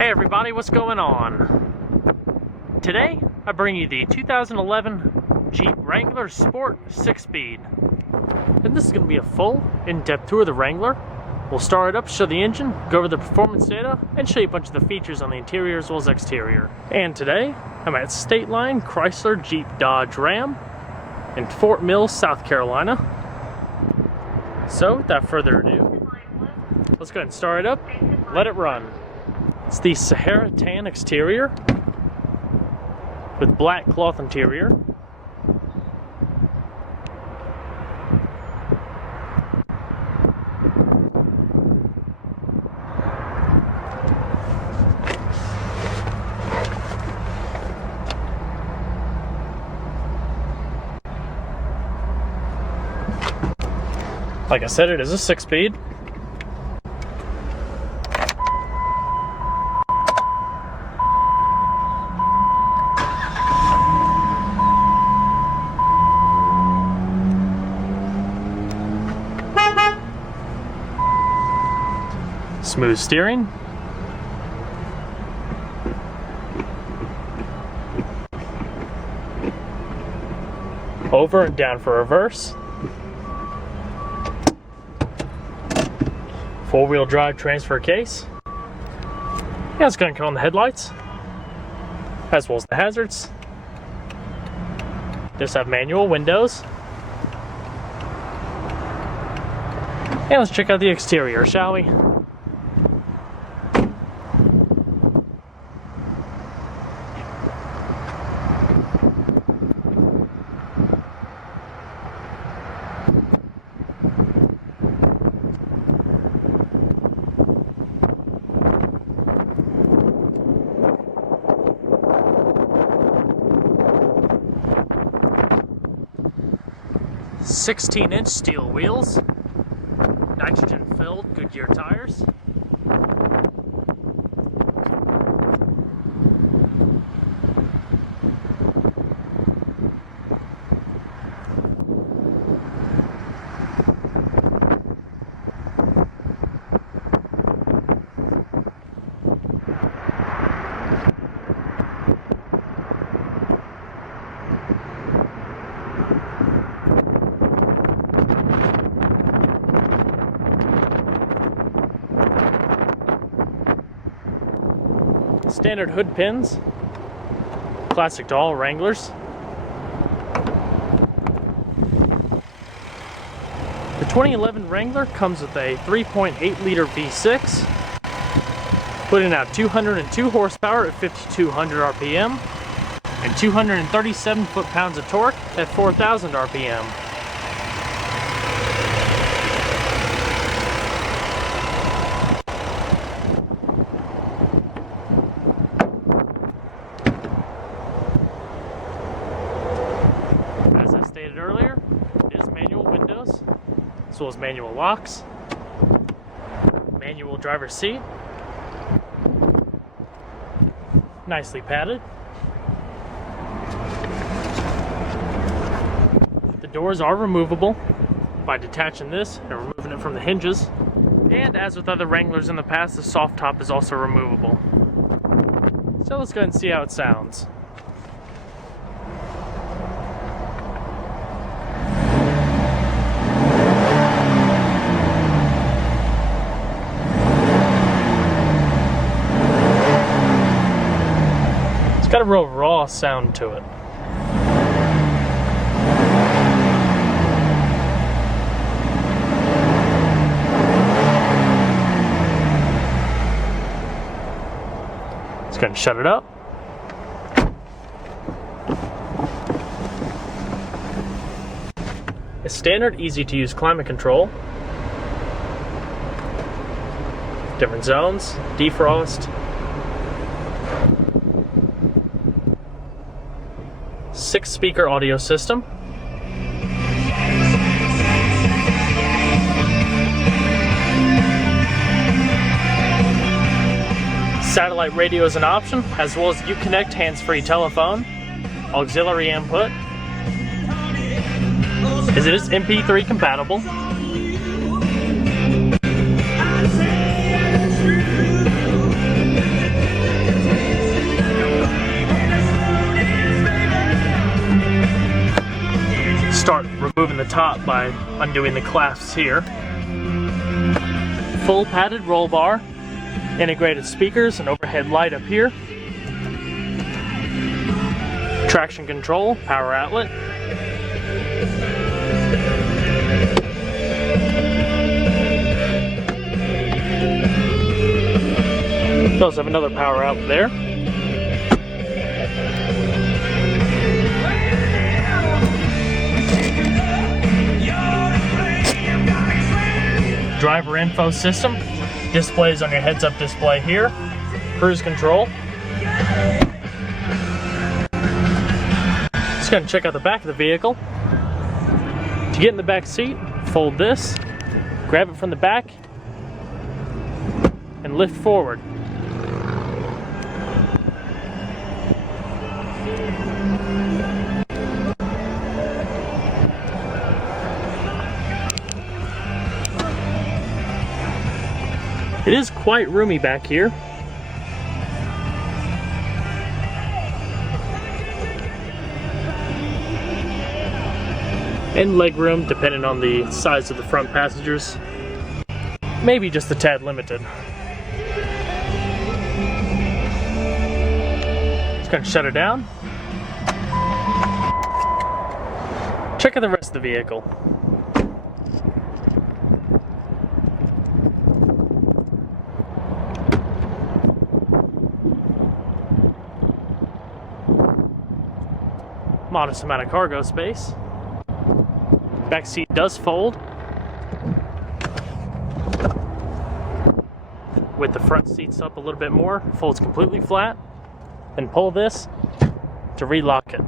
Hey everybody, what's going on? Today, I bring you the 2011 Jeep Wrangler Sport 6-speed. And this is going to be a full, in-depth tour of the Wrangler. We'll start it up, show the engine, go over the performance data, and show you a bunch of the features on the interior as well as exterior. And today, I'm at State Line Chrysler Jeep Dodge Ram in Fort Mill, South Carolina. So, without further ado, let's go ahead and start it up, let it run. It's the Sahara tan exterior with black cloth interior. Like I said, it is a 6-speed. Smooth steering. Over and down for reverse. Four-wheel drive transfer case. Yeah, it's going to come on the headlights, as well as the hazards. Just have manual windows. And let's check out the exterior, shall we? "16-inch steel wheels, nitrogen-filled Goodyear tires, standard hood pins, classic to all Wranglers. The 2011 Wrangler comes with a 3.8-liter V6, putting out 202 horsepower at 5,200 RPM and 237 foot-pounds of torque at 4,000 RPM. Earlier, it is manual windows, as well as manual locks, manual driver's seat, nicely padded. The doors are removable by detaching this and removing it from the hinges, and as with other Wranglers in the past, the soft top is also removable. So let's go ahead and see how it sounds. It's got a real raw sound to it. Let's go ahead and shut it up. A standard, easy-to-use climate control. Different zones, defrost. 6-speaker audio system. Satellite radio is an option, as well as Uconnect hands-free telephone, auxiliary input, as it is MP3 compatible. top by undoing the clasps here. Full padded roll bar, integrated speakers, and overhead light up here. Traction control, power outlet. We also have another power outlet there. Driver info system displays on your heads-up display here. Cruise control. Just gonna check out the back of the vehicle. To get in the back seat, fold this, grab it from the back, and lift forward. It is quite roomy back here. And legroom, depending on the size of the front passengers, maybe just a tad limited. Just gonna shut it down. Check out the rest of the vehicle. Modest amount of cargo space. Back seat does fold with the front seats up a little bit more. Folds completely flat. Then pull this to relock it.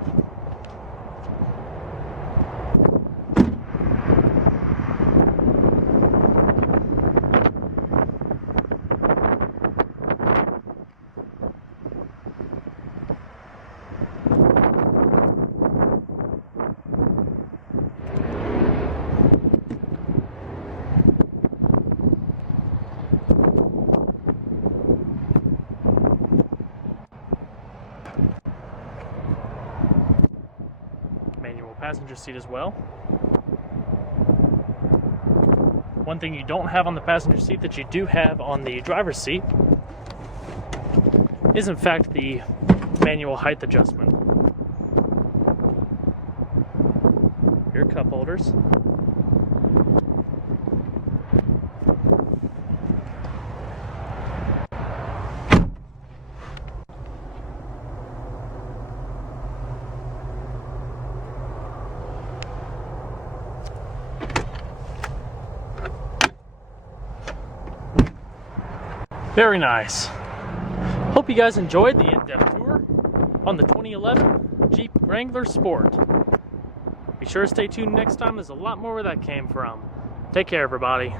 Manual passenger seat as well. One thing you don't have on the passenger seat that you do have on the driver's seat is in fact the manual height adjustment. Your cup holders. Very nice. Hope you guys enjoyed the in-depth tour on the 2011 Jeep Wrangler Sport. Be sure to stay tuned next time. There's a lot more where that came from. Take care, everybody.